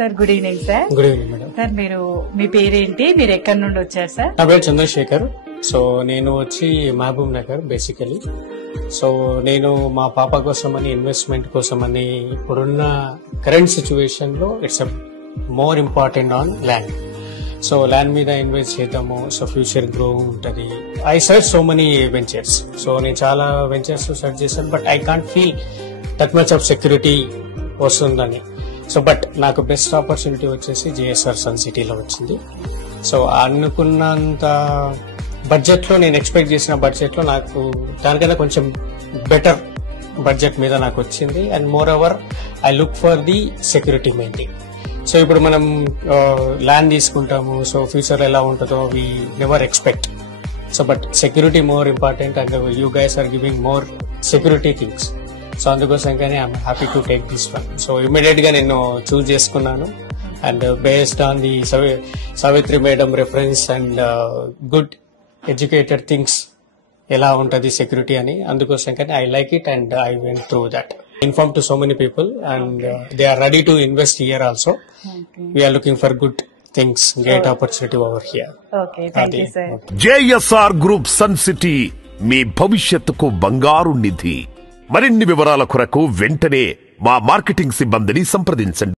Sir good evening sir. Good evening madam. Sir మీ పేరేంటి, మీరు ఎక్కడి నుండి వచ్చారు సార్? నా పేరు చంద్రశేఖర్. సో నేను వచ్చి మహబూబ్ నగర్ బేసికలీ. సో నేను మా పాప కోసమని ఇన్వెస్ట్మెంట్ కోసమని ఇప్పుడున్న కరెంట్ సిచ్యువేషన్ లో it's more important on land. So land మీద ఇన్వెస్ట్ చేద్దాము, సో ఫ్యూచర్ గ్రో ఉంటుంది. I search so many ventures. So నేను చాలా వెంచర్స్ సర్చ్ చేశాను, but I can't feel that much of security వస్తుందని. సో బట్ నాకు best opportunity వచ్చేసి GSR sun సిటీలో వచ్చింది. సో అనుకున్నంత బడ్జెట్ లో, నేను ఎక్స్పెక్ట్ చేసిన బడ్జెట్ లో నాకు దానికన్నా కొంచెం బెటర్ బడ్జెట్ మీద నాకు వచ్చింది. And moreover I look for the security maintain. So ఇప్పుడు మనం ల్యాండ్ తీసుకుంటాము, సో ఫ్యూచర్ ఎలా ఉంటుందో we never expect. So but security more important and you guys are giving more security things. So అందుకోసం కానీ I'm happy to take this one. So immediate గా నేను choose చేసుకున్నాను. And based on the Savitri madam reference and good educated things ఎలా ఉంటుంది security అని, అందుకోసం కానీ I like it and I went through that. Inform to so many people and they are ready to invest here also. We're looking for good things, great opportunity over here. JSR group Sun City, మీ భవిష్యత్తుకు బంగారు నిధి. మరిన్ని వివరాల కొరకు వెంటనే మా marketing సిబ్బందిని సంప్రదించండి.